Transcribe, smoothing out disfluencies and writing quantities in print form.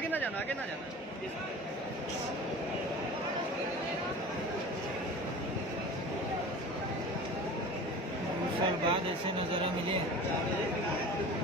आगे ना जाना, आगे ना जाना। साल बाद ऐसे नज़ारा मिले।